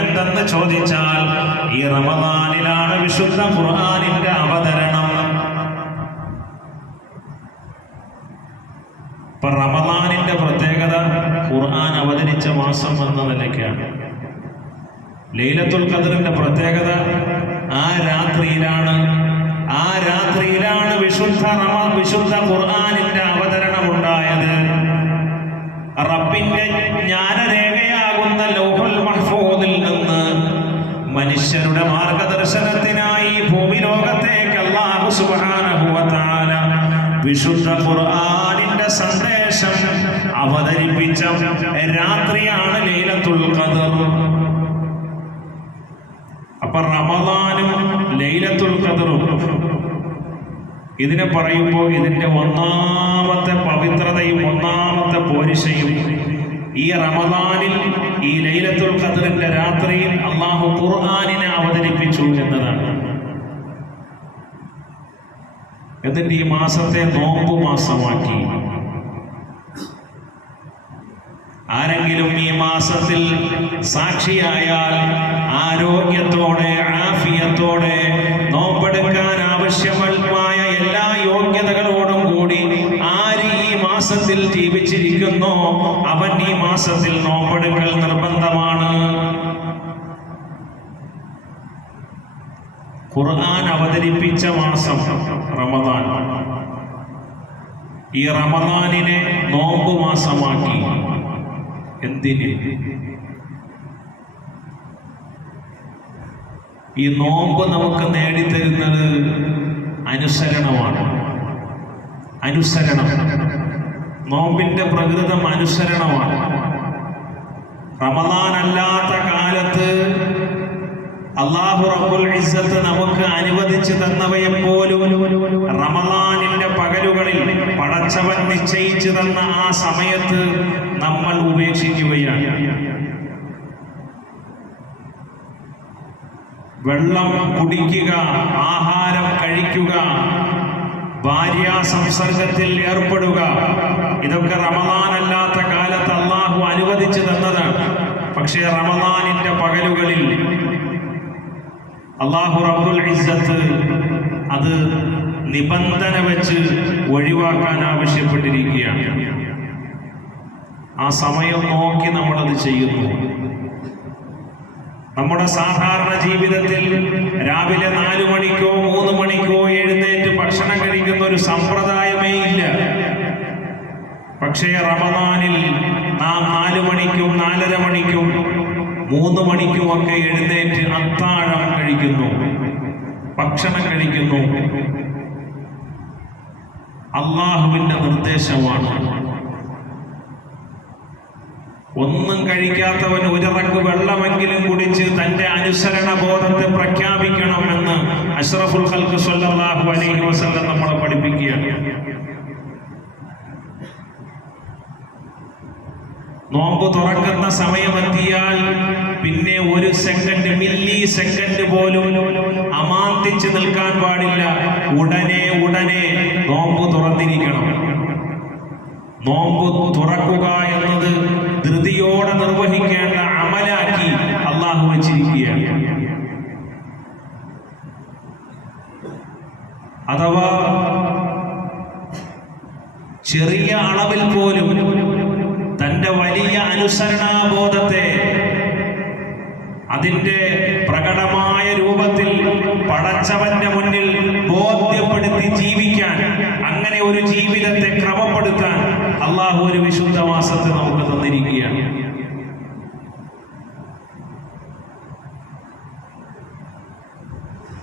എന്തെന്ന് ചോദിച്ചാൽ ഈ റമദാനിലാണ് വിശുദ്ധ ഖുർആനിന്റെ അവതരണം. ഇപ്പൊ റമദാനിന്റെ പ്രത്യേകത ഖുർആൻ അവതരിച്ച മാസം എന്ന നിലയ്ക്കാണ്. ലൈലത്തുൽ ഖദ്റിന്റെ പ്രത്യേകത ആ രാത്രിയിലാണ് വിശുദ്ധ ഖുർആനിന്റെ അവതരണം ഉണ്ടായത്. റബ്ബിന്റെ ജ്ഞാനരേഖയാകുന്ന ലൗഹുൽ മഹ്ഫൂദിൽ നിന്ന് മനുഷ്യരുടെ മാർഗദർശനത്തിനായി ഭൂമി ലോകത്തേക്ക് അല്ലാഹു സുബ്ഹാനഹു വ തആല വിശുദ്ധ ഖുർആനിന്റെ സന്ദേശം അവതരിപ്പിച്ച രാത്രിയാണ് ലൈലത്തുൽ ഖദ്ർ. അപ്പൊ റമദാനും ലൈലത്തുൽ ഖദ്റും ഇതിനെ പറയുമ്പോൾ ഇതിന്റെ ഒന്നാമത്തെ പവിത്രതയും ഒന്നാമത്തെ പോരിശയും ഈ റമദാനിൽ ഈ ലൈലത്തുൽ ഖദ്റിന്റെ രാത്രിയിൽ അല്ലാഹു ഖുർആനിനെ അവതരിപ്പിച്ചു എന്നതാണ്. എന്നിട്ട് ഈ മാസത്തെ നോമ്പ് മാസമാക്കി. ആരെങ്കിലും ഈ മാസത്തിൽ സാക്ഷിയായാൽ ആരോഗ്യത്തോടെ ആഫിയത്തോടെ നോമ്പെടുക്കാൻ ആവശ്യമായ എല്ലാ യോഗ്യതകളോടും കൂടി ആര് ഈ മാസത്തിൽ ജീവിച്ചിരിക്കുന്നോ അവൻ ഈ മാസത്തിൽ നോമ്പെടുക്കൽ നിർബന്ധമാണ്. ഖുർആൻ അവതരിപ്പിച്ച മാസം റമദാൻ. ഈ റമദാനിനെ നോമ്പ് മാസമാക്കി. എന്തിന്? ഈ നോമ്പ് നമുക്ക് നേടിത്തരുന്നത് അനുസരണമാണ്. അനുസരണം, നോമ്പിന്റെ പ്രകൃതം അനുസരണമാണ്. റമദാൻ അല്ലാത്ത കാലത്ത് അല്ലാഹു റബ്ബുൽ ഇസ്സത്ത് നമുക്ക് അനുവദിച്ചു തന്നവയെപ്പോലും റമദാനിന്റെ പകലുകളിൽ പടച്ചവൻ നിശ്ചയിച്ചു തന്ന ആ സമയത്ത് നമ്മൾ ഉപേക്ഷിക്കുകയാണ്. വെള്ളം കുടിക്കുക, ആഹാരം കഴിക്കുക, ഭാര്യാ സംസർഗത്തിൽ ഏർപ്പെടുക, ഇതൊക്കെ റമദാൻ അല്ലാത്ത കാലത്ത് അല്ലാഹു അനുവദിച്ചു തന്നതാണ്. പക്ഷേ റമദാനിന്റെ പകലുകളിൽ അല്ലാഹു റബ്ബുൽ ഇസ്സത്ത് അത് നിബന്ധന വെച്ച് ഒഴിവാക്കാൻ ആവശ്യപ്പെട്ടിരിക്കുകയാണ്. ആ സമയം നോക്കി നമ്മളത് ചെയ്യുന്നു. നമ്മുടെ സാധാരണ ജീവിതത്തിൽ രാവിലെ 4 മണിക്കോ 3 മണിക്കോ എഴുന്നേറ്റ് ഭക്ഷണം കഴിക്കുന്ന ഒരു സമ്പ്രദായമേ ഇല്ല. പക്ഷേ റമദാനിൽ നാം 4 മണിക്കും 4:30 മണിക്കും 3 മണിക്കുമൊക്കെ എഴുന്നേറ്റ് അത്താഴം കഴിക്കുന്നു, ഭക്ഷണം കഴിക്കുന്നു. അല്ലാഹുവിന്റെ നിർദ്ദേശമാണ്. ഒന്നും കഴിക്കാത്തവൻ ഒരിറക്ക് വെള്ളമെങ്കിലും കുടിച്ച് തന്റെ അനുസരണ ബോധത്തെ പ്രഖ്യാപിക്കണമെന്ന് അഷ്റഫുൽ ഖൽഖ് സ്വല്ലല്ലാഹു അലൈഹി വസല്ലം നമ്മളെ പഠിപ്പിക്കുകയാണ്. നോമ്പ് തുറക്കുന്ന സമയമെത്തിയാൽ പിന്നെ 1 സെക്കൻഡ്, മില്ലി സെക്കൻഡ് പോലും അമാന്തിച്ച് നിൽക്കാൻ പാടില്ല. ഉടനെ നോമ്പ് തുറന്നിരിക്കണം. നോമ്പ് തുറക്കുക എന്നത് ധൃതിയോടെ നിർവഹിക്കേണ്ട അമലാക്കി അല്ലാഹു വച്ചിരിക്കുകയാണ്. അഥവാ ചെറിയ അളവിൽ പോലും തന്റെ വലിയ അനുസരണാബോധത്തെ അതിന്റെ പ്രകടമായ രൂപത്തിൽ പടച്ചവന്റെ മുന്നിൽ ബോധ്യപ്പെടുത്തി ജീവിക്കാൻ, അങ്ങനെ ഒരു ജീവിതത്തെ ക്രമപ്പെടുത്താൻ അല്ലാഹു ഒരു വിശുദ്ധ മാസത്തെ നമുക്ക് തന്നിരിക്കുകയാണ്.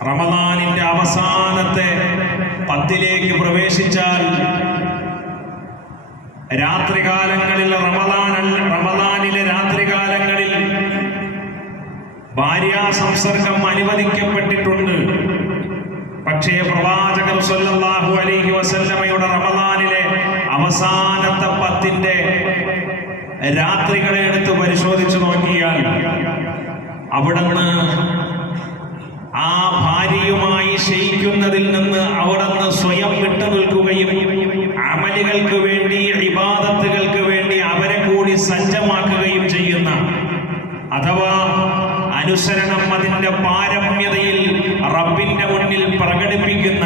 റമദാനിന്റെ അവസാനത്തെ 10ലേക്ക് പ്രവേശിച്ചാൽ രാത്രികാലങ്ങളിൽ റമദാനിലെ രാത്രികാലങ്ങളിൽ ഭാര്യാ സംസർഗം അനുവദിക്കപ്പെട്ടിട്ടുണ്ട്. പക്ഷേ പ്രവാചകർ സ്വല്ലല്ലാഹു അലൈഹി വസല്ലമയുടെ റമദാനിലെ അവസാനത്തെ 10ന്റെ രാത്രികളെ എടുത്ത് പരിശോധിച്ചു നോക്കിയാൽ അവിടുന്ന് ആ ഭാര്യയുമായി ശയിക്കുന്നതിൽ നിന്ന് അവിടുന്ന് സ്വയം വിട്ടുനിൽക്കുകയും അമലുകൾക്ക് വേണ്ടി, ഇബാദത്തുകൾക്ക് വേണ്ടി അവരെ കൂടി സജ്ജമാക്കുകയും ചെയ്യുന്ന അഥവാ അനുസരണം അതിന്റെ പാരമ്യതയിൽ റബ്ബിന്റെ മുന്നിൽ പ്രകടിപ്പിക്കുന്ന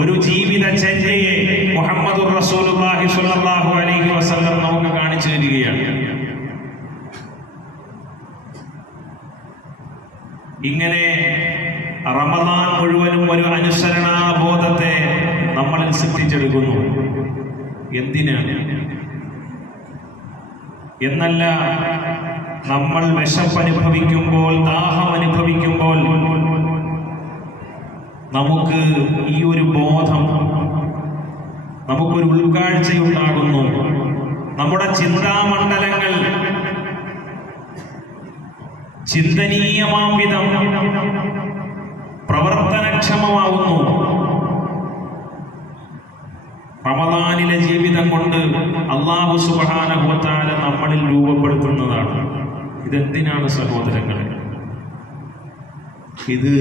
ഒരു ജീവിതചര്യയെ മുഹമ്മദുർ റസൂലുള്ളാഹി സ്വല്ലല്ലാഹു അലൈഹി വസല്ലം നമുക്ക് കാണിച്ചു തരികയാണ്. ഇങ്ങനെ റമദാൻ മുഴുവനും ഒരു അനുസരണാബോധത്തെ നമ്മളിൽ സൃഷ്ടിച്ചെടുക്കുന്നു. എന്തിനാണ് എന്നല്ല, നമ്മൾ വിശപ്പനുഭവിക്കുമ്പോൾ, ദാഹം അനുഭവിക്കുമ്പോൾ നമുക്ക് ഈ ഒരു ബോധം, നമുക്കൊരു ഉൾക്കാഴ്ചയുണ്ടാകുന്നു. നമ്മുടെ ചിന്താമണ്ഡലങ്ങൾ ചിന്തനീയമാം വിധം പ്രവർത്തനക്ഷമമാവുന്നു. റമദാനിലെ ജീവിതം കൊണ്ട് അല്ലാഹു സുബ്ഹാനഹു വ തആല നമ്മളിൽ രൂപപ്പെടുത്തുന്നതാണ്. ഇതെന്തിനാണ് സഹോദരങ്ങളെ? ഇത്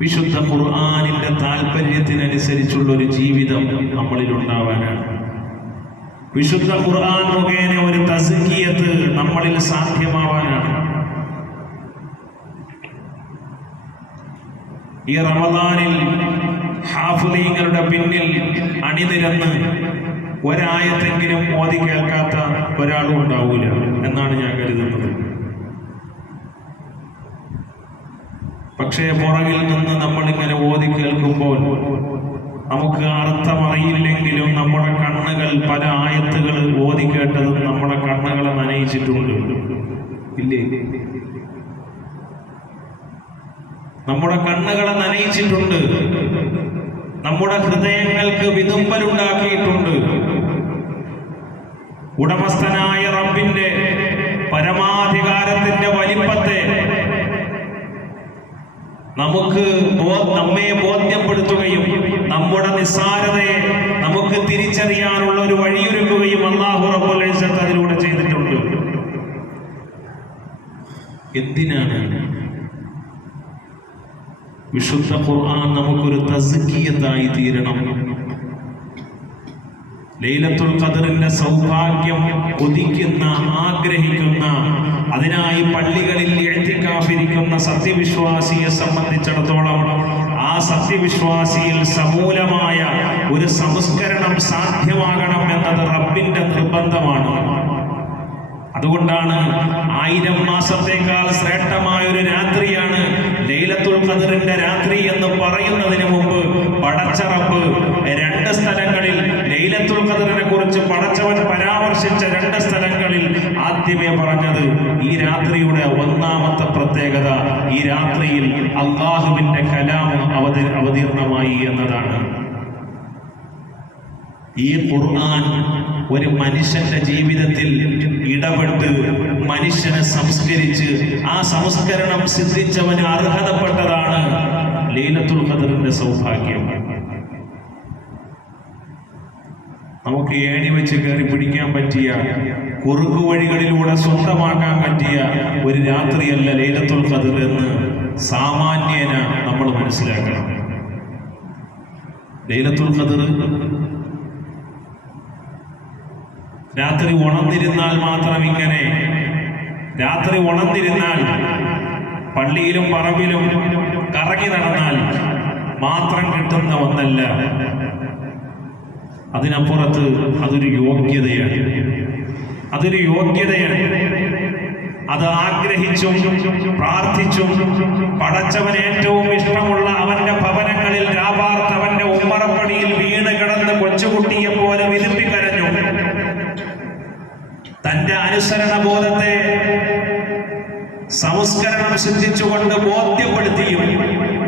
വിശുദ്ധ ഖുർആനിന്റെ താല്പര്യത്തിനനുസരിച്ചുള്ള ഒരു ജീവിതം നമ്മളിൽ ഉണ്ടാവാനാണ്. വിശുദ്ധ ഖുർആൻ മുഖേന ഒരു തസ്കിയത്ത് നമ്മളിൽ സാധ്യമാവാനാണ്. ഈ റമദാനിൽ ഹാഫിളീങ്ങളുടെ പിന്നിൽ അണിനിരന്ന് ഒരായത്തെങ്കിലും ഓതി കേൾക്കാത്ത ഒരാളും ഉണ്ടാവൂല എന്നാണ് ഞാൻ കരുതുന്നത്. പക്ഷേ പുറകിൽ നിന്ന് നമ്മളിങ്ങനെ ഓതി കേൾക്കുമ്പോൾ നമുക്ക് അർത്ഥമറിയില്ലെങ്കിലും നമ്മുടെ കണ്ണുകൾ പല ആയത്തുകൾ ഓതി കേട്ടത് നമ്മുടെ കണ്ണുകളെ നനയിച്ചിട്ടുണ്ട്, ഇല്ലേ? നമ്മുടെ കണ്ണുകളെ നനയിച്ചിട്ടുണ്ട്, നമ്മുടെ ഹൃദയങ്ങൾക്ക് വിതുമ്പലുണ്ടാക്കിയിട്ടുണ്ട്. ഉടമസ്ഥനായ റബ്ബിന്റെ പരമാധികാരത്തിന്റെ വലിപ്പത്തെ നമ്മെ ബോധ്യപ്പെടുത്തുകയും നമ്മുടെ നിസ്സാരതയെ നമുക്ക് തിരിച്ചറിയാനുള്ള ഒരു വഴിയൊരുക്കുകയും അല്ലാഹു റബ്ബുൽ ഇസ്സത്ത് അതിലൂടെ ചെയ്തിട്ടുണ്ട്. എന്തിനാണ്? വിശുദ്ധ ഖുർആൻ നമുക്കൊരു തസ്കിയത്തായി തീരണം. ലൈലത്തുൽ ഖദറിന്റെ സൗഭാഗ്യം കൊതിക്കുന്ന, ആഗ്രഹിക്കുന്ന, അതിനായി പള്ളികളിൽ ഇഅ്തികാഫിരിക്കുന്ന സത്യവിശ്വാസിയെ സംബന്ധിച്ചിടത്തോളം ആ സത്യവിശ്വാസിയിൽ സമൂലമായ ഒരു സംസ്കരണം സാധ്യമാകണം എന്നത് റബ്ബിന്റെ നിർബന്ധമാണ്. അതുകൊണ്ടാണ് 1000 മാസത്തേക്കാൾ ശ്രേഷ്ഠമായ ഒരു രാത്രിയാണ് ലൈലത്തുൽ ഖദറിന്റെ രാത്രി എന്ന് പറയുന്നതിന് മുമ്പ് പടച്ച റബ്ബ് 2 സ്ഥലങ്ങളിൽ ലൈലത്തുൽ ഖദറിനെ കുറിച്ച് പടച്ചവൻ പരാമർശിച്ച 2 സ്ഥലങ്ങളിൽ ആദ്യമേ പറഞ്ഞത് ഈ രാത്രിയുടെ ഒന്നാമത്തെ പ്രത്യേകത, ഈ രാത്രിയിൽ അല്ലാഹുവിന്റെ കലാം അവതീർണമായി എന്നതാണ്. ഈ ഖുർആൻ ഒരു മനുഷ്യന്റെ ജീവിതത്തിൽ ഇടപെട്ട് മനുഷ്യനെ സംസ്കരിച്ച് ആ സംസ്കരണം സിദ്ധിച്ചവന് അർഹതപ്പെട്ടതാണ് ലൈലത്തുൽ ഖദറിന്റെ സൗഭാഗ്യം. നമുക്ക് ഏണി വെച്ച് കയറി പിടിക്കാൻ പറ്റിയ, കുറുക്കു വഴികളിലൂടെ സ്വന്തമാക്കാൻ പറ്റിയ ഒരു രാത്രിയല്ല ലൈലത്തുൽ ഖദർ എന്ന് സാമാന്യേന നമ്മൾ മനസ്സിലാക്കണം. ലൈലത്തുൽ ഖദർ രാത്രി ഉണർന്നിരുന്നാൽ മാത്രം, ഇങ്ങനെ രാത്രി ഉണർന്നിരുന്നാൽ പള്ളിയിലും പറമ്പിലും കറങ്ങി നടന്നാൽ മാത്രം കിട്ടുന്ന ഒന്നല്ല. അതിനപ്പുറത്ത് അതൊരു യോഗ്യതയാണ്. അതൊരു യോഗ്യതയാണ്. അത് ആഗ്രഹിച്ചും പ്രാർത്ഥിച്ചും പടച്ചവന് ഏറ്റവും ഇഷ്ടമുള്ള അവന്റെ ഭവനങ്ങളിൽ രാപാർത്തവന്റെ ഉമ്മറപ്പടിയിൽ വീണ് കിടന്ന് കൊച്ചുകുട്ടിയെ പോലെ വിരുപ്പിക്കരഞ്ഞു തന്റെ അനുസരണ ബോധത്തെ സംസ്കരണം സിദ്ധിച്ചുകൊണ്ട് ബോധ്യപ്പെടുത്തിയും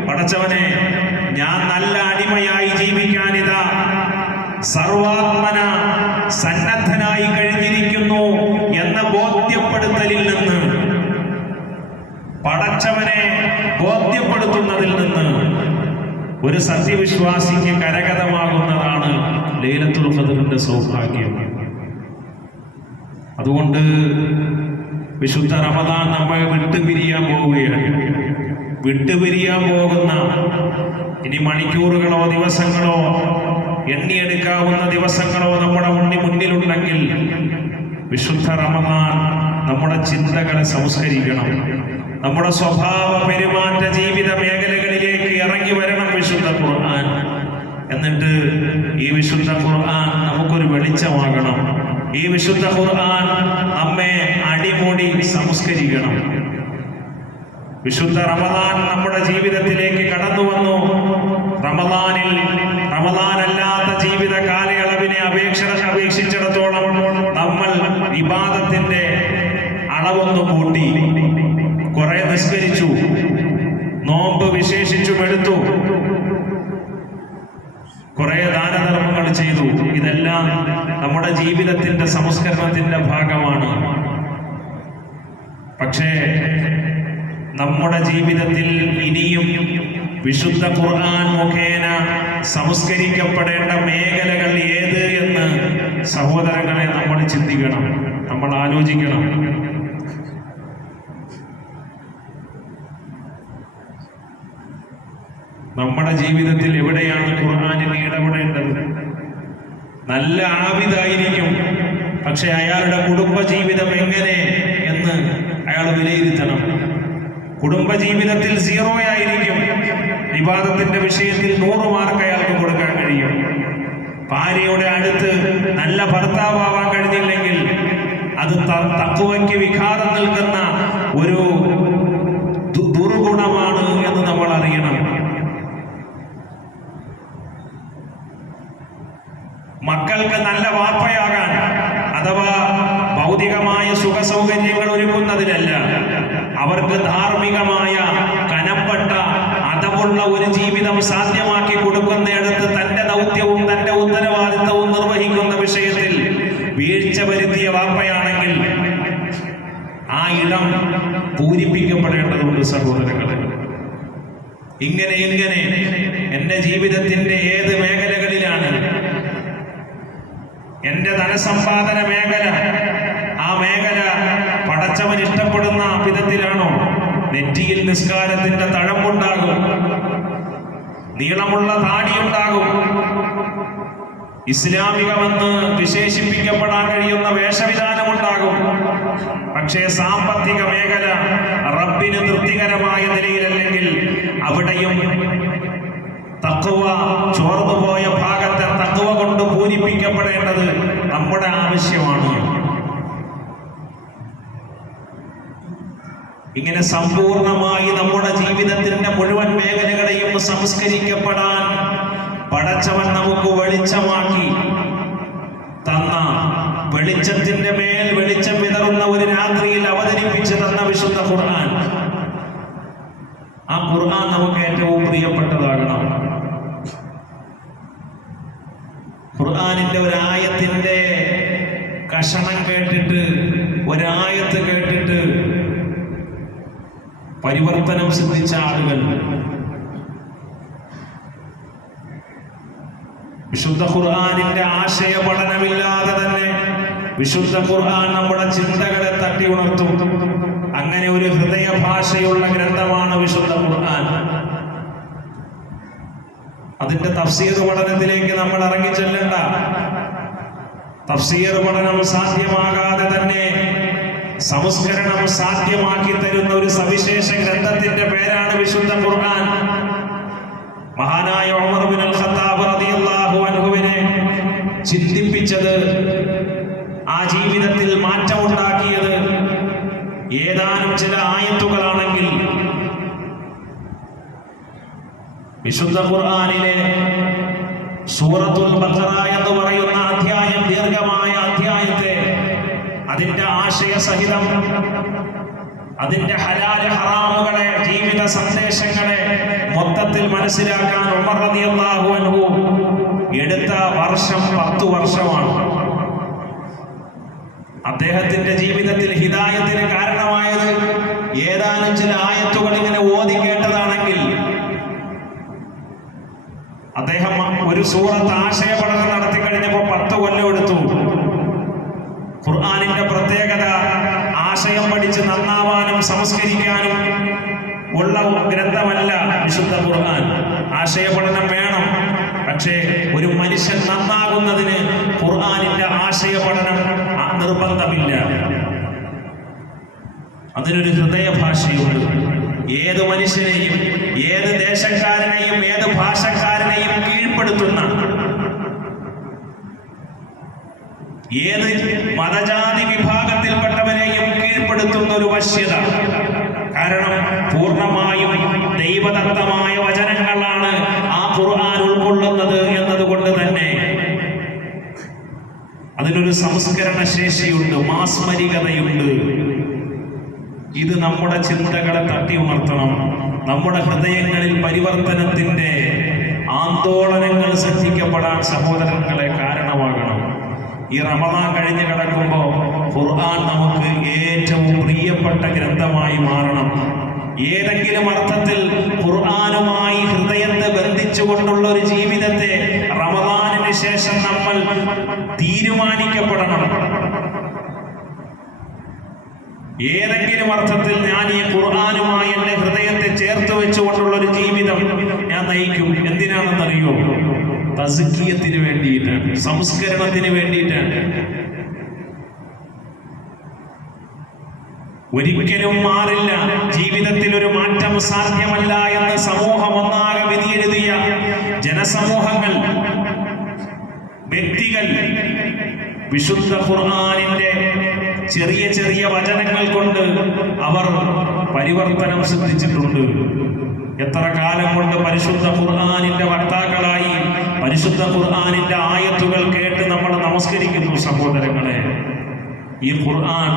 പടച്ചവനെ, ഞാൻ നല്ല അടിമയായി ജീവിക്കാനിതാ സർവാത്മന സന്നദ്ധനായി കഴിഞ്ഞിരിക്കുന്നു എന്ന ബോധ്യപ്പെടുത്തലിൽ നിന്ന്, പടച്ചവനെ ബോധ്യപ്പെടുത്തുന്നതിൽ നിന്ന് ഒരു സത്യവിശ്വാസിക്ക് കരഗതമാകുന്നതാണ് ലൈലത്തുൽ ഖദറിന്റെ സൗഭാഗ്യം. അതുകൊണ്ട് വിശുദ്ധ റമദാൻ നമ്മെ വിട്ടുപിരിയാൻ പോവുകയാണ്. വിട്ടുപിരിയാൻ പോകുന്ന ഇനി മണിക്കൂറുകളോ ദിവസങ്ങളോ എണ്ണിയെടുക്കാവുന്ന ദിവസങ്ങളോ നമ്മുടെ മുന്നിലുണ്ടെങ്കിൽ വിശുദ്ധ റമദാൻ നമ്മുടെ ചിന്തകളെ സംസ്കരിക്കണം. നമ്മുടെ സ്വഭാവ പെരുമാറ്റ ജീവിത മേഖലകളിലേക്ക് ഇറങ്ങി വരണം വിശുദ്ധ ഖുർആൻ. എന്നിട്ട് ഈ വിശുദ്ധ ഖുർആൻ നമുക്കൊരു വെളിച്ചമാകണം. ഈ വിശുദ്ധ ഖുർആൻ നമ്മെ അടിമുടി സംസ്കരിക്കണം. വിശുദ്ധ റമദാൻ നമ്മുടെ ജീവിതത്തിലേക്ക് കടന്നു വന്നു. റമദാൻ അല്ലാത്ത ജീവിത കാലയളവിനെ അപേക്ഷിച്ചിടത്തോളം നമ്മൾ ഇബാദത്തിന്റെ അളവൊന്നു കൂട്ടി, കുറെ നിസ്കരിച്ചു, നോമ്പ് വിശേഷിച്ചും എടുത്തു, കുറെ ദാനധർമ്മങ്ങൾ ചെയ്തു. ഇതെല്ലാം നമ്മുടെ ജീവിതത്തിന്റെ സംസ്കരണത്തിന്റെ ഭാഗമാണ്. പക്ഷേ നമ്മുടെ ജീവിതത്തിൽ ഇനിയും വിശുദ്ധ ഖുർആൻ മുഖേന സംസ്കരിക്കപ്പെടേണ്ട മേഖലകൾ ഏത് എന്ന് സഹോദരങ്ങളെ നമ്മൾ ചിന്തിക്കണം, നമ്മൾ ആലോചിക്കണം. നമ്മുടെ ജീവിതത്തിൽ എവിടെയാണ് ഖുർആനിന് ഇടപെടേണ്ടത്? നല്ല ആബിദായിരിക്കും, പക്ഷെ അയാളുടെ കുടുംബജീവിതം എങ്ങനെ എന്ന് അയാൾ വിലയിരുത്തണം. കുടുംബജീവിതത്തിൽ 0 ആയിരിക്കും, ഇബാദത്തിന്റെ വിഷയത്തിൽ 100 മാർക്ക് അയാൾക്ക് കൊടുക്കാൻ കഴിയും. ഭാര്യയുടെ അടുത്ത് നല്ല ഭർത്താവാൻ കഴിഞ്ഞില്ലെങ്കിൽ അത് തഖ്വയ്ക്ക് വിഘാതം നിൽക്കുന്ന ഒരു ദുർഗുണമാണ് എന്ന് നമ്മൾ അറിയണം. മക്കൾക്ക് നല്ല വാപ്പയാകാൻ അഥവാ ഭൗതികമായ സുഖ സൗകര്യങ്ങൾ ഒരുക്കുന്നതിലല്ല, അവർക്ക് ധാർമ്മികമായ കനപ്പെട്ട അതമുള്ള ഒരു ജീവിതം സാധ്യമാക്കി കൊടുക്കുന്നിടത്ത് തന്റെ ദൗത്യവും തന്റെ ഉത്തരവാദിത്വവും നിർവഹിക്കുന്ന വിഷയത്തിൽ വീഴ്ച വരുത്തിയ വാപ്പയാണെങ്കിൽ ആ ഇടം പൂരിപ്പിക്കപ്പെടേണ്ടതുണ്ട് സഹോദരങ്ങളെ. ഇങ്ങനെ എന്റെ ജീവിതത്തിന്റെ ഏത് മേഖലകളിലാണ് എന്റെ ധനസമ്പാദന മേഖല, ആ മേഖല പടച്ചവൻ ഇഷ്ടപ്പെടുന്ന വിധത്തിലാണോ? നെറ്റിയിൽ നിസ്കാരത്തിന്റെ തഴമ്പുണ്ടാകും, നീളമുള്ള താടിയുണ്ടാകും, ഇസ്ലാമികമെന്ന് വിശേഷിപ്പിക്കപ്പെടാൻ കഴിയുന്ന വേഷവിധാനമുണ്ടാകും. പക്ഷേ സാമ്പത്തിക മേഖല റബ്ബിന് തൃപ്തികരമായ നിലയിലല്ലെങ്കിൽ അവിടെയും തഖ്വ ചോർന്നുപോയ ഭാഗത്തെ തഖ്വ കൊണ്ട് പൂരിപ്പിക്കപ്പെടേണ്ടത് നമ്മുടെ ആവശ്യമാണ്. ഇങ്ങനെ സമ്പൂർണമായി നമ്മുടെ ജീവിതത്തിന്റെ മുഴുവൻ മേഖലകളെയും സംസ്കരിക്കപ്പെടാൻ പടച്ചവൻ നമുക്ക് വെളിച്ചമാക്കി തന്ന, വെളിച്ചത്തിന്റെ മേൽ വെളിച്ചം വിതറുന്ന ഒരു രാത്രിയിൽ അവതരിപ്പിച്ചു തന്ന വിശുദ്ധ ഖുർആൻ, ആ ഖുർആൻ നമുക്ക് ഏറ്റവും പ്രിയപ്പെട്ടതാകണം. ഖുർആനിന്റെ ഒരായത്തിന്റെ കഷണം കേട്ടിട്ട്, ഒരായത്ത് കേട്ടിട്ട് പരിവർത്തനം സിദ്ധിച്ച ആളുകൾ വിശുദ്ധ ഖുർആനിന്റെ ആശയ പഠനമില്ലാതെ തന്നെ വിശുദ്ധ ഖുർആൻ നമ്മുടെ ചിന്തകളെ തട്ടി ഉണർത്തും. അങ്ങനെ ഒരു ഹൃദയ ഭാഷയുള്ള ഗ്രന്ഥമാണ് വിശുദ്ധ ഖുർആൻ. അതിന്റെ തഫ്സീർ പഠനത്തിലേക്ക് നമ്മൾ ഇറങ്ങിച്ചെല്ലണ്ട. തഫ്സീർ പഠനം സാധ്യമാകാതെ തന്നെ സംസ്കരണം സാധ്യമാക്കി തരുന്ന ഒരു സവിശേഷ ഗ്രന്ഥത്തിന്റെ പേരാണ് വിശുദ്ധ ഖുർആൻ. മഹാനായ ഉമർ ബിൻ അൽ ഖത്താബ് റളിയല്ലാഹു അൻഹുവിനെ ചിന്തിപ്പിച്ചത്, ആ ജീവിതത്തിൽ മാറ്റമുണ്ടാക്കിയത് ഏതാനും ചില ആയത്തുകളാണെങ്കിൽ വിശുദ്ധ ഖുർആനിലെ സൂറത്തുൽ ബഖറ എന്ന് പറയുന്ന അധ്യായം, ദീർഘമായ അധ്യായത്തെ അതിന്റെ ആശയ സഹിതം അതിന്റെ ഹലാൽ ഹറാമുകളെ, ജീവിത സന്ദേശങ്ങളെ മൊത്തത്തിൽ മനസ്സിലാക്കാൻ ഉമർ റളിയല്ലാഹു അൻഹു എടുത്ത വർഷം 10 വർഷമാണ്. അദ്ദേഹത്തിന്റെ ജീവിതത്തിൽ ഹിദായത്തിന് കാരണമായത് ഏതാനും ചില ആയത്തുകൾ ഇങ്ങനെ ഓതി കേട്ടതാണെങ്കിൽ അദ്ദേഹം ഒരു സൂറത്ത് ആശയ പഠനം നടത്തി കഴിഞ്ഞപ്പോൾ 10 കൊല്ലം എടുത്തു. ഖുർആനിന്റെ പ്രത്യേകത ആശയം പഠിച്ച് നന്നാവാനും സംസ്കരിക്കാനും ഉള്ള ഗ്രന്ഥമല്ല വിശുദ്ധ ഖുർആൻ. ആശയ പഠനം വേണം, പക്ഷേ ഒരു മനുഷ്യൻ നന്നാകുന്നതിന് ഖുർആനിന്റെ ആശയ പഠനം നിർബന്ധമില്ല. അതിനൊരു ഹൃദയഭാഷയുണ്ട്. ഏത് മനുഷ്യനെയും, ഏത് ദേശക്കാരനെയും, ഏത് ഭാഷക്കാരനെയും കീഴ്പ്പെടുത്തുന്ന, ഏത് മതജാതി വിഭാഗത്തിൽപ്പെട്ടവരെയും കീഴ്പ്പെടുത്തുന്ന ഒരു വശ്യത. കാരണം പൂർണ്ണമായും ദൈവദത്തമായ വചനങ്ങളാണ് ആ ഖുർആൻ ഉൾക്കൊള്ളുന്നത് എന്നതുകൊണ്ട് തന്നെ അതിനൊരു സംസ്കരണ ശേഷിയുണ്ട്, മാസ്മരികതയുണ്ട്. ഇത് നമ്മുടെ ചിന്തകളെ തട്ടി ഉണർത്തണം. നമ്മുടെ ഹൃദയങ്ങളിൽ പരിവർത്തനത്തിന്റെ ആന്തോളനങ്ങൾ സൃഷ്ടിക്കപ്പെടാൻ സഹോദരങ്ങളെ കാരണമാകണം. ഈ റമദാൻ കഴിഞ്ഞ് കിടക്കുമ്പോൾ ഖുർആൻ നമുക്ക് ഏറ്റവും പ്രിയപ്പെട്ട ഗ്രന്ഥമായി മാറണം. ഏതെങ്കിലും അർത്ഥത്തിൽ ഖുർആനുമായി ഹൃദയത്തെ ബന്ധിച്ചുകൊണ്ടുള്ള ഒരു ജീവിതത്തെ റമദാനിന് ശേഷം നമ്മൾ തീരുമാനിക്കപ്പെടണം. ഏതെങ്കിലും അർത്ഥത്തിൽ ഞാൻ ഈ ഖുർആനുമായി എൻ്റെ ഹൃദയത്തെ ചേർത്ത് വെച്ചുകൊണ്ടുള്ള ഒരു ജീവിതം ഞാൻ നയിക്കും. എന്തിനാണെന്നറിയോ? തസ്കിയത്തിന് വേണ്ടിയിട്ടാണ്, സംസ്കരണത്തിന് വേണ്ടിയിട്ടാണ്. ഒരിക്കലും മാറില്ല, ജീവിതത്തിൽ ഒരു മാറ്റം സാധ്യമല്ല എന്ന് സമൂഹം ഒന്നാകെ വിധിയെഴുതിയ ജനസമൂഹങ്ങൾ, വ്യക്തികൾ വിശുദ്ധ ഖുർആനിന്റെ ചെറിയ ചെറിയ വചനങ്ങൾ കൊണ്ട് അവർ പരിവർത്തനം സിദ്ധിച്ചിട്ടുണ്ട്. എത്ര കാലം കൊണ്ട് പരിശുദ്ധ ഖുർആനിന്റെ വക്താക്കളായി പരിശുദ്ധ ഖുർആനിന്റെ ആയത്തുകൾ കേട്ട് നമ്മൾ നമസ്കരിക്കുന്നു. സഹോദരങ്ങളെ, ഈ ഖുർആൻ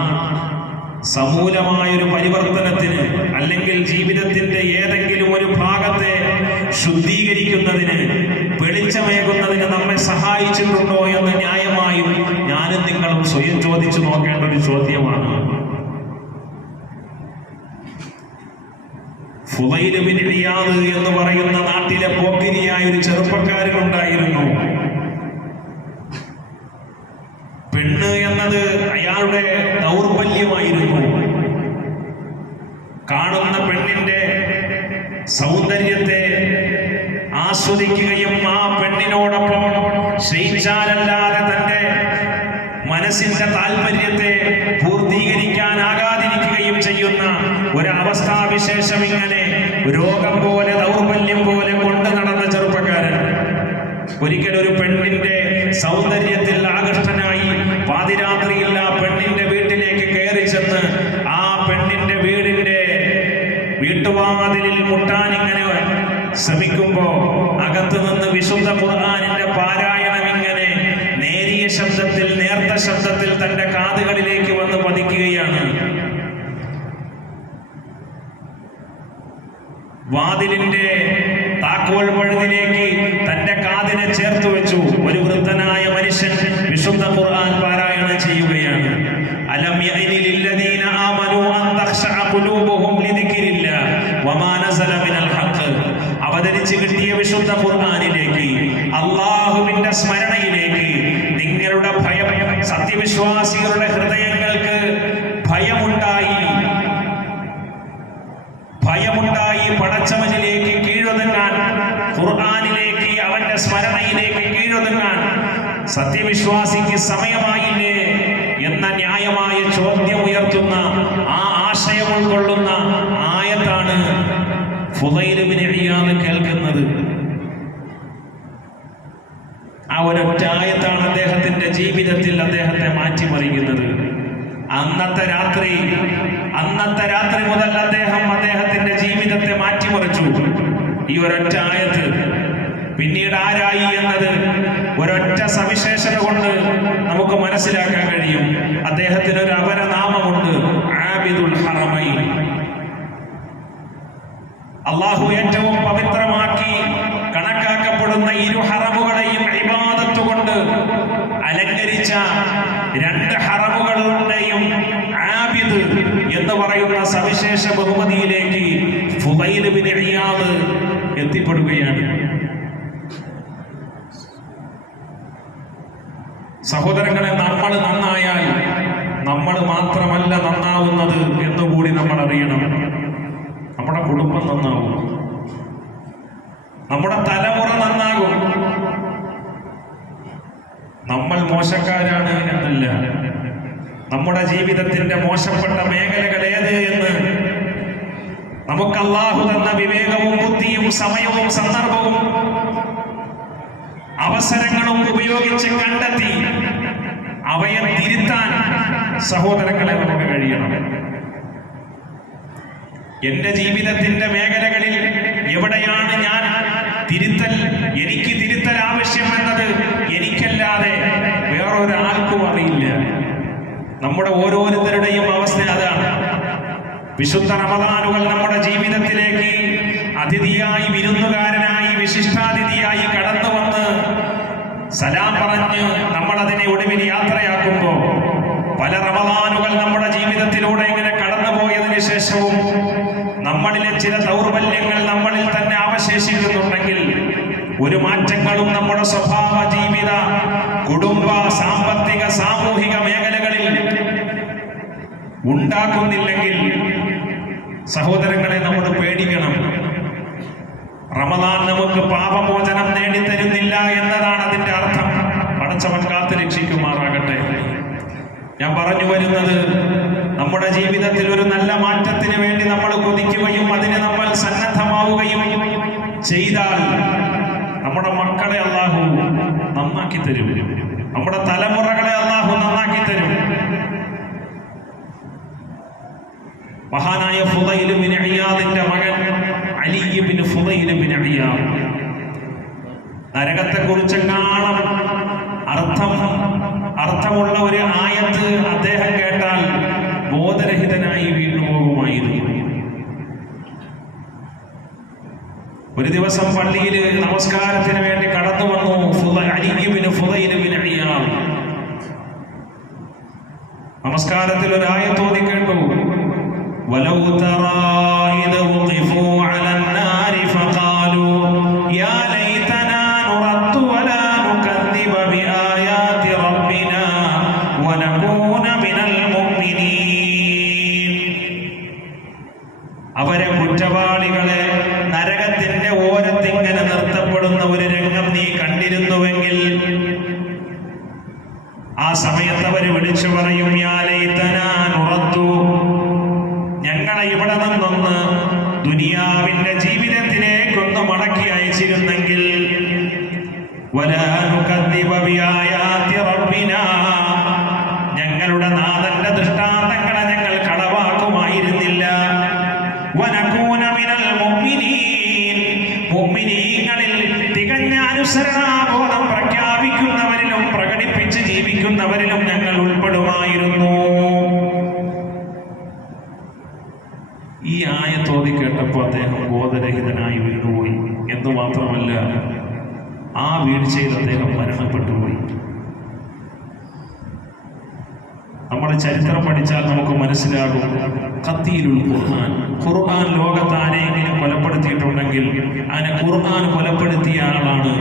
സമൂലമായൊരു പരിവർത്തനത്തിന്, അല്ലെങ്കിൽ ജീവിതത്തിന്റെ ഏതെങ്കിലും ഒരു ഭാഗത്തെ ശുദ്ധീകരിക്കുന്നതിന്, വെളിച്ചമേകുന്നതിന് നമ്മെ സഹായിച്ചിട്ടുണ്ടോ എന്ന് ന്യായമായും ഞാനും നിങ്ങളും സ്വയം ചോദിച്ചു നോക്കേണ്ട ഒരു ചോദ്യമാണ്. ഫുളൈൽ ബിൻ ഇയാദ് എന്ന് പറയുന്ന നാട്ടിലെ പോക്കിരിയായ ഒരു ചെറുപ്പക്കാരനുണ്ടായിരുന്നു. പെണ്ണ് എന്നത് അയാളുടെ ദൗർബല്യമായിരുന്നു. കാണുന്ന പെണ്ണിന്റെ സൗന്ദര്യത്തെ ആസ്വദിക്കുകയും ആ പെണ്ണിനോടൊപ്പം ശയിച്ചാലല്ലാതെ തന്റെ മനസ്സിന്റെ താല്പര്യത്തെ പൂർത്തീകരിക്കാനാകാതിരിക്കുകയും ചെയ്യുന്ന ഒരവസ്ഥാവിശേഷം ഇങ്ങനെ രോഗം പോലെ, ദൗർബല്യം പോലെ കൊണ്ടു നടന്ന ചെറുപ്പക്കാരൻ ഒരിക്കൽ ഒരു പെണ്ണിന്റെ സൗന്ദര്യത്തിൽ ആകൃഷ്ടനായി പാതിരാത്രിയിൽ ആ പെണ്ണിന്റെ വീട്ടിലേക്ക് കയറി ചെന്ന് ആ പെണ്ണിന്റെ വീട്ടുവാതിലിൽ മുട്ടാൻ ഇങ്ങനെ ശ്രമിക്കുമ്പോ അകത്തു നിന്ന് വിശുദ്ധ ഖുർആനിന്റെ പാരായണം ഇങ്ങനെ നേരിയ ശബ്ദത്തിൽ, നേർത്ത ശബ്ദത്തിൽ തന്റെ കാതുകളിലേക്ക് വന്ന് പതിക്കുകയാണ്. വാതിലിന്റെ താക്കോൽ പഴുതിലേക്ക് തന്റെ കാതിനെ ചേർത്ത് വെച്ചു. ഒരു വൃദ്ധനായ മനുഷ്യൻ വിശുദ്ധ ഖുർആൻ പാരായണം ചെയ്യുകയാണ്. അലം യഅനി ലില്ലദീന ആമനൂ അൻ തഖ്ശഅ ഖുലൂബുഹും ലിദിക്രില്ലാഹ് വമാ നസല മിനൽ ഹഖ്. അവതരിച്ചു കിട്ടിയ വിശുദ്ധ ഖുർആനിലേക്ക്, അല്ലാഹുവിന്റെ സ്മരണയിലേക്ക് നിങ്ങളുടെ ഭയം, സത്യവിശ്വാസികളുടെ ഹൃദയങ്ങൾക്ക് ഭയമുണ്ടായി പടച്ചവനിലേക്ക് കീഴൊതുങ്ങാൻ, ഖുർആനിലേക്ക്, അവന്റെ സ്മരണയിലേക്ക് കീഴൊതുങ്ങാൻ സത്യവിശ്വാസിക്ക് സമയമായില്ലേ എന്ന ന്യായമായ ചോദ്യം ഉയർത്തുന്ന, ആ ആശയം ഉൾക്കൊള്ളുന്ന ആയത്താണ് ഫുളൈൽ ബിൻ ഇയാദ് കേൾക്കുന്നത്. ആ ഒരൊറ്റ ആയത്താണ് അദ്ദേഹത്തിന്റെ ജീവിതത്തിൽ അദ്ദേഹത്തെ മാറ്റിമറിക്കുന്നത്. അന്നത്തെ രാത്രി മുതൽ അദ്ദേഹത്തിന്റെ ജീവിതത്തെ മാറ്റിമറിച്ചു ഈ ഒരൊറ്റ ആയത്ത്. പിന്നീട് ആരായി എന്നത് ഒരൊറ്റ സവിശേഷത കൊണ്ട് നമുക്ക് മനസ്സിലാക്കാൻ കഴിയും. അദ്ദേഹത്തിന് ഒരു അപരനാമമുണ്ട്, ആബിദുൽ ഹറമൈൻ. അള്ളാഹു ഏറ്റവും പവിത്രമാക്കി കണക്കാക്കപ്പെടുന്ന ഇരു ഹറമുകളെയും ഇബാദത്ത് കൊണ്ട് അലങ്കരിച്ച രണ്ട് ഹറമുകളുടെയും ആബിദ് എന്ന് പറയുന്ന സവിശേഷ ബഹുമതിയിലേക്ക് ഫുളൈൽ ബിൻ ഇയാദ് എത്തിപ്പെടുകയാണ്. സഹോദരങ്ങളെ, നമ്മൾ നന്നായാൽ നമ്മൾ മാത്രമല്ല നന്നാവുന്നത് എന്നുകൂടി നമ്മൾ അറിയണം. നമ്മുടെ കുടുംബം നന്നാവും, നമ്മുടെ തലമുറ നന്നാകും. നമ്മൾ മോശക്കാരാണ് എന്നല്ല, നമ്മുടെ ജീവിതത്തിന്റെ മോശപ്പെട്ട മേഖലകൾ ഏത് എന്ന് നമുക്ക് അല്ലാഹു തന്ന വിവേകവും ബുദ്ധിയും സമയവും സന്ദർഭവും അവസരങ്ങളും ഉപയോഗിച്ച് കണ്ടെത്തി അവയെ തിരുത്താൻ സഹോദരങ്ങളെ നമുക്ക് കഴിയണം. എന്റെ ജീവിതത്തിന്റെ മേഖലകളിൽ എവിടെയാണ് ഞാൻ എനിക്ക് തിരുത്തൽ ആവശ്യമെന്നത് എനിക്കല്ലാതെ വേറൊരാൾക്കും അറിയില്ല. നമ്മുടെ ഓരോരുത്തരുടെയും അവസ്ഥ അതാണ്. വിശുദ്ധ റമദാനുകൾ നമ്മുടെ ജീവിതത്തിലേക്ക് അതിഥിയായി, വിരുന്നുകാരനായി, വിശിഷ്ടാതിഥിയായി കടന്നു വന്ന് സലാം പറഞ്ഞ് നമ്മളതിനെ ഒടുവിൽ യാത്രയാക്കുമ്പോൾ പല റമദാനുകൾ നമ്മുടെ ജീവിതത്തിലൂടെ ഇങ്ങനെ കടന്നുപോയതിനു ശേഷവും നമ്മളിലെ ചില ദൗർബല്യങ്ങൾ നമ്മളിൽ തന്നെ അവശേഷിക്കുന്നുണ്ടെങ്കിൽ ഒരു മാറ്റങ്ങളും നമ്മുടെ സ്വഭാവ, ജീവിത, കുടുംബ, സാമ്പത്തിക, സാമൂഹിക മേഖലകളിൽ ഉണ്ടാക്കുന്നില്ലെങ്കിൽ സഹോദരങ്ങളെ നമ്മൾ പേടിക്കണം. റമദാൻ നമുക്ക് പാപമോചനം നേടിത്തരുന്നില്ല എന്നതാണ് അതിന്റെ അർത്ഥം. പടച്ചവൻ കാത്തു രക്ഷിക്കുമാറാകട്ടെ. ഞാൻ പറഞ്ഞു വരുന്നത്, നമ്മുടെ ജീവിതത്തിൽ ഒരു നല്ല മാറ്റത്തിന് വേണ്ടി നമ്മൾ കൊതിക്കുകയും അതിന് നമ്മൾ സന്നദ്ധമാവുകയും ചെയ്താൽ നമ്മുടെ മക്കളെ അല്ലാഹു നന്നാക്കി തരും, നമ്മുടെ തലമുറകളെ അല്ലാഹു നന്നാക്കി തരും. മഹാനായ ഫുളൈൽ ബിൻ ഇയാദിന്റെ മകൻ Ali bin Fudail bin Iyad നരകത്തെ കുറിച്ചെങ്ങാണം അർത്ഥമുള്ള ഒരു ആയത്ത് അദ്ദേഹം കേട്ടാൽ ബോധരഹിതനായി വീണുപോകുമായിരുന്നു. ഒരു ദിവസം പള്ളിയിൽ നമസ്കാരത്തിന് വേണ്ടി കടന്നു വന്നു Ali bin Fudail bin Iyad. നമസ്കാരത്തിൽ ഒരു ആയത്ത് ഓതി കേട്ടു. ولو ترى إذ وقفوا على النار فقالوا يا ليتنا نرد ولا نكذب بآيات ربنا ونكون من المؤمنين. അവരെ കുറ്റവാളികളെ നരകത്തിന്റെ ഓരത്തിങ്ങനെ നിർത്തപ്പെടുന്ന ഒരു രംഗം നീ കണ്ടിരുന്നുവെങ്കിൽ ആ സമയത്ത് അവർ വിളിച്ചു പറയും, യാ ലൈതനാ നുറദ്ദു, ഞങ്ങളെ ഇവിടെ നിന്നൊന്ന് ദുനിയാവിന്റെ ജീവിതത്തിലേക്കൊന്ന് മടക്കി അയച്ചിരുന്നെങ്കിൽ, വലാ നുകദ്ദിബ ബിആയാതി റബ്ബിനാ, ഞങ്ങളുടെ നാഥന്റെ ദൃഷ്ടാന്തങ്ങളെ ഞങ്ങൾ കളവാക്കുമായിരുന്നില്ല. വനകൂന മിനൽ മുഅ്മിനീൻ, മുഅ്മിനീങ്ങളിൽ തികഞ്ഞ അനുസരണാബോധം പ്രഖ്യാപിക്കുന്നവരിലും പ്രകടിപ്പിച്ച് ജീവിക്കുന്നവരിലും ഞങ്ങൾ ഉൾപ്പെടുമായിരുന്നു. ഈ ആയത്തോതി കേട്ടപ്പോൾ അദ്ദേഹം ബോധരഹിതനായി വീണുപോയി. എന്ന് മാത്രമല്ല, ആ വീഴ്ചയിൽ അദ്ദേഹം മരണപ്പെട്ടുപോയി. നമ്മൾ ചരിത്രം പഠിച്ചാൽ നമുക്ക് മനസ്സിലാകും, ഖത്തീലുൽ ഖുർആൻ, ഖുർആൻ ലോകത്ത് ആരെയെങ്കിലും കൊലപ്പെടുത്തിയിട്ടുണ്ടെങ്കിൽ അങ്ങനെ ഖുർആൻ കൊലപ്പെടുത്തിയ ആളാണ്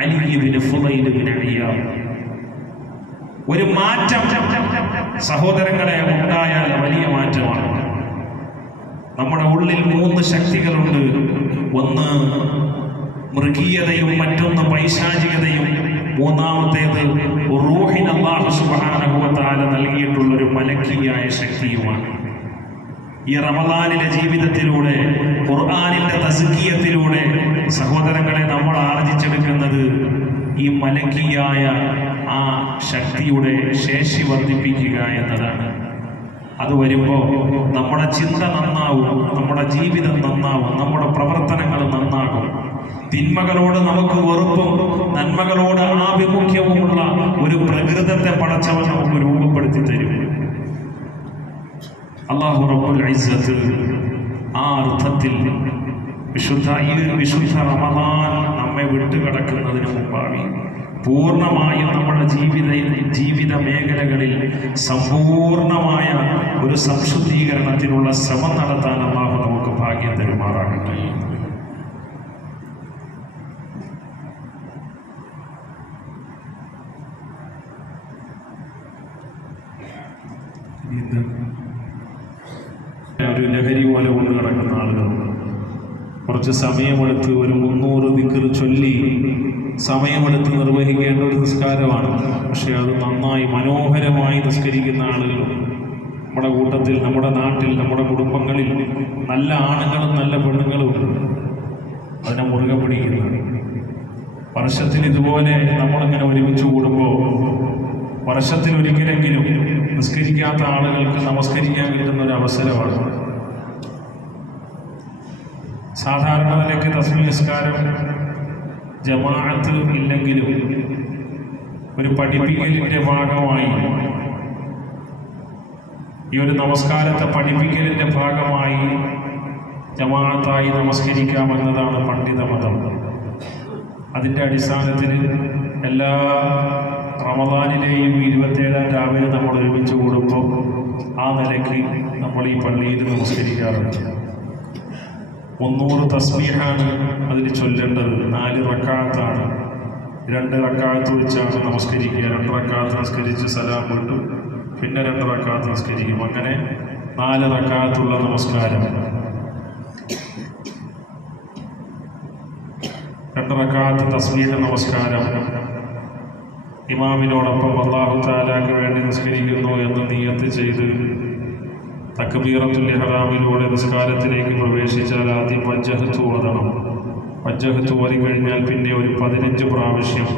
അലി ഇബ്നു ഫുളൈൽ ബിൻ ഇയാദ്. ഒരു മാറ്റം സഹോദരങ്ങളെ ഉണ്ടായാൽ വലിയ മാറ്റമാണ്. നമ്മുടെ ഉള്ളിൽ 3 ശക്തികളുണ്ട്. ഒന്ന് മൃഗീയതയും, മറ്റൊന്ന് പൈശാചികതയും, മൂന്നാമത്തേത് റൂഹിന് അല്ലാഹു സുബ്ഹാനഹു വ തആല നൽകിയിട്ടുള്ള ഒരു മലക്കിയായ ശക്തിയുമാണ്. ഈ റമദാനിലെ ജീവിതത്തിലൂടെ, ഖുർആനിന്റെ തസ്കിയത്തിലൂടെ സഹോദരങ്ങളെ നമ്മൾ ആർജിച്ചെടുക്കുന്നത് ഈ മലക്കിയായ ആ ശക്തിയുടെ ശേഷി വർദ്ധിപ്പിക്കുക എന്നതാണ്. അത് വരുമ്പോൾ നമ്മുടെ ചിന്ത നന്നാവും, നമ്മുടെ ജീവിതം നന്നാവും, നമ്മുടെ പ്രവർത്തനങ്ങൾ നന്നാകും. തിന്മകളോട് നമുക്ക് വെറുപ്പും നന്മകളോട് ആഭിമുഖ്യവുമുള്ള ഒരു പ്രകൃതത്തെ പടച്ചവൻ നമുക്ക് രൂപപ്പെടുത്തി തരും. അല്ലാഹു റബ്ബുൽ ഇസ്സത്ത് ആ അർത്ഥത്തിൽ വിശുദ്ധ റമദാൻ നമ്മെ വിട്ടുകിടക്കുന്നതിന് മുമ്പാണ് പൂർണ്ണമായും നമ്മുടെ ജീവിത മേഖലകളിൽ സമ്പൂർണമായ ഒരു സംശുദ്ധീകരണത്തിനുള്ള ശ്രമം നടത്താൻ അല്ലാഹു നമുക്ക് ഭാഗ്യം തരുമാറാകട്ടെ. ഒരു ലഹരി പോലെ കൊണ്ട് കിടക്കുന്ന ആളുകൾ കുറച്ച് സമയമെടുത്ത് ഒരു 300 ദിക്ർ ചൊല്ലി സമയമെടുത്ത് നിർവഹിക്കേണ്ട ഒരു നിസ്കാരമാണ്. പക്ഷേ അത് നന്നായി മനോഹരമായി നിസ്കരിക്കുന്ന ആളുകളും നമ്മുടെ കൂട്ടത്തിൽ, നമ്മുടെ നാട്ടിൽ, നമ്മുടെ കുടുംബങ്ങളിൽ നല്ല ആണുങ്ങളും നല്ല പെണ്ണുങ്ങളും അതിനെ മുറുകെ പിടിക്കുന്നു. വർഷത്തിൽ ഇതുപോലെ നമ്മളിങ്ങനെ ഒരുമിച്ച് കൂടുമ്പോൾ വർഷത്തിൽ ഒരിക്കലെങ്കിലും നിസ്കരിക്കാത്ത ആളുകൾക്ക് നമസ്കരിക്കാൻ കിട്ടുന്ന ഒരു അവസരമാണ്. സാധാരണ നിലയ്ക്ക് തസ്ബീഹ് നിസ്കാരം ജമാഅത്ത് ഇല്ലെങ്കിലും ഒരു പഠിപ്പിക്കലിൻ്റെ ഭാഗമായി, ഈ ഒരു നമസ്കാരത്തെ പഠിപ്പിക്കലിൻ്റെ ഭാഗമായി ജമാഅത്തായി നമസ്കരിക്കാമെന്നതാണ് പണ്ഡിത മതം. അതിൻ്റെ അടിസ്ഥാനത്തിൽ എല്ലാ റമദാനിലെയും 27-ാം രാവിലെ നമ്മൾ ഒരുമിച്ച് കൂടുമ്പോൾ ആ നിലയ്ക്ക് നമ്മൾ ഈ പള്ളിയിൽ നമസ്കരിക്കാറുണ്ട്. 300 തസ്ബീഹാണ് അതിൽ ചൊല്ലേണ്ടത്. 4 റക്അത്താണ്. 2 റക്അത്ത് വെച്ചാണ് നമസ്കരിക്കുക. 2 റക്അത്ത് നമസ്കരിച്ച് സലാം വിട്ടു, പിന്നെ 2 റക്അത്ത് നമസ്കരിക്കും. അങ്ങനെ 4 റക്അത്തുള്ള നമസ്കാരം. 2 റക്അത്ത് തസ്ബീഹ് നമസ്കാരം. ഇമാമിനോടൊപ്പം അല്ലാഹു തആലയ്ക്ക് വേണ്ടി നിസ്കരിക്കുന്നു എന്ന് നിയ്യത്ത് ചെയ്ത് തക്ബീറത്തുൽ ഇഹ്റാമിലൂടെ നിസ്കാരത്തിലേക്ക് പ്രവേശിച്ചാൽ ആദ്യം വജ്ജഹത്ത് ഓതണം. വജ്ജഹത്ത് ഓതി കഴിഞ്ഞാൽ പിന്നെ ഒരു 15 പ്രാവശ്യം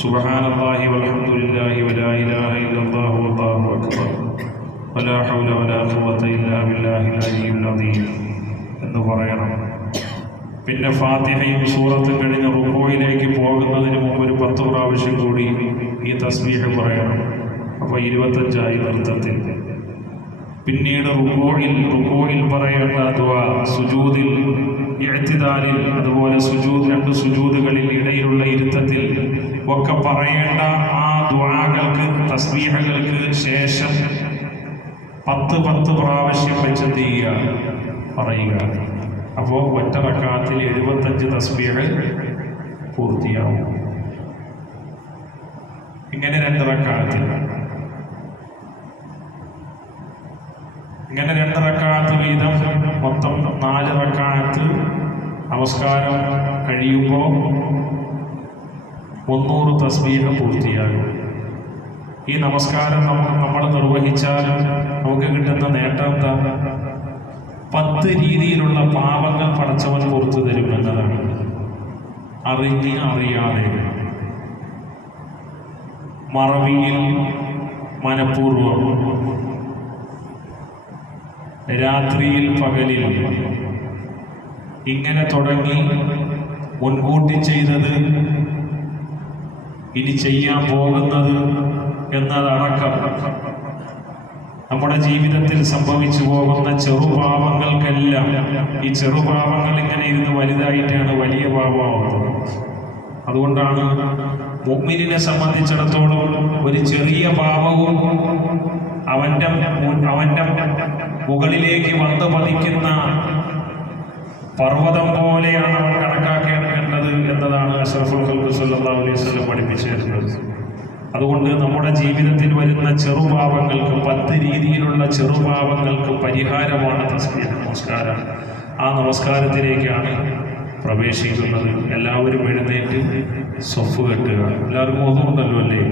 സുബ്ഹാനല്ലാഹി വൽഹംദുലില്ലാഹി വലാ ഇലാഹ ഇല്ലല്ലാഹു വല്ലാഹു അക്ബർ വലാ ഹൗല വലാ ഖുവത ഇല്ലാ ബില്ലാഹിൽ അലിയ്യിൽ അദീം എന്ന് പറയണം. പിന്നെ ഫാത്തിഹയും സൂറത്തും കഴിഞ്ഞ് റുകൂഇലേക്ക് പോകുന്നതിന് മുമ്പ് ഒരു 10 പ്രാവശ്യം കൂടി ഈ തസ്ബീഹ് പറയണം. അപ്പോൾ 25 നൃത്തത്തിൽ. പിന്നീട് റുകൂഇൽ പറയേണ്ട ദുആ, സുജൂദിൽ, ഇഅ്തിദാലിൽ, അതുപോലെ 2 സുജൂദുകളിൽ ഇടയിലുള്ള ഇരുത്തത്തിൽ ഒക്കെ പറയേണ്ട ആ ദുആകൾക്ക്, തസ്ബീഹുകൾക്ക് ശേഷം 10 പ്രാവശ്യം വെച്ച് പറയുക. അപ്പോൾ ഒറ്റ റക്അത്തിൽ 75 തസ്ബീഹ് പൂർത്തിയാവും. ഇങ്ങനെ 2 റക്അത്തിൽ, ഇങ്ങനെ 2 റക്അത്ത് വീതം മൊത്തം 4 റക്അത്ത് നമസ്കാരം കഴിയുമ്പോൾ 300 തസ്ബീഹ് പൂർത്തിയാകും. ഈ നമസ്കാരം നമ്മൾ നിർവഹിച്ചാൽ നമുക്ക് കിട്ടുന്ന നേട്ടം എന്താ? 10 രീതിയിലുള്ള പാപങ്ങൾ പടച്ചവൻ പുറത്തു തരും എന്നതാണ്. അറിഞ്ഞ് അറിയാതെ, മറവിയിൽ, മനഃപൂർവം, രാത്രിയിൽ, പകലിൽ, ഇങ്ങനെ തുടങ്ങി മുൻകൂട്ടി ചെയ്തത്, ഇനി ചെയ്യാൻ പോകുന്നത് എന്നതടക്കം നമ്മുടെ ജീവിതത്തിൽ സംഭവിച്ചു പോകുന്ന ചെറുപാപങ്ങൾക്കെല്ലാം, ഈ ചെറുപാപങ്ങൾ ഇങ്ങനെ ഇരുന്ന് വലുതായിട്ടാണ് വലിയ പാപമാവുന്നത്. അതുകൊണ്ടാണ് മുഅ്മിനിനെ സംബന്ധിച്ചിടത്തോളം ഒരു ചെറിയ പാപവും അവൻ്റെ മുകളിലേക്ക് വന്നു പതിക്കുന്ന പർവ്വതം പോലെയാണ് അവൻ കണക്കാക്കേണ്ടത് എന്നതാണ് അഷ്റഫുൽ ഖൽഖ് സ്വല്ലല്ലാഹു അലൈഹി വസല്ലം പഠിപ്പിച്ചു തരുന്നത്. അതുകൊണ്ട് നമ്മുടെ ജീവിതത്തിൽ വരുന്ന ചെറുപാപങ്ങൾക്ക്, 10 രീതിയിലുള്ള ചെറുപാപങ്ങൾക്ക് പരിഹാരമാണ് തസ്ബീഹ് നമസ്കാരം. ആ നമസ്കാരത്തിലേക്കാണ് പ്രവേശിക്കുന്നത്. എല്ലാവരും എഴുന്നേറ്റ് സ്വഫ് കെട്ടുക. എല്ലാവർക്കും ഒന്നുണ്ടല്ലോ അല്ലേ?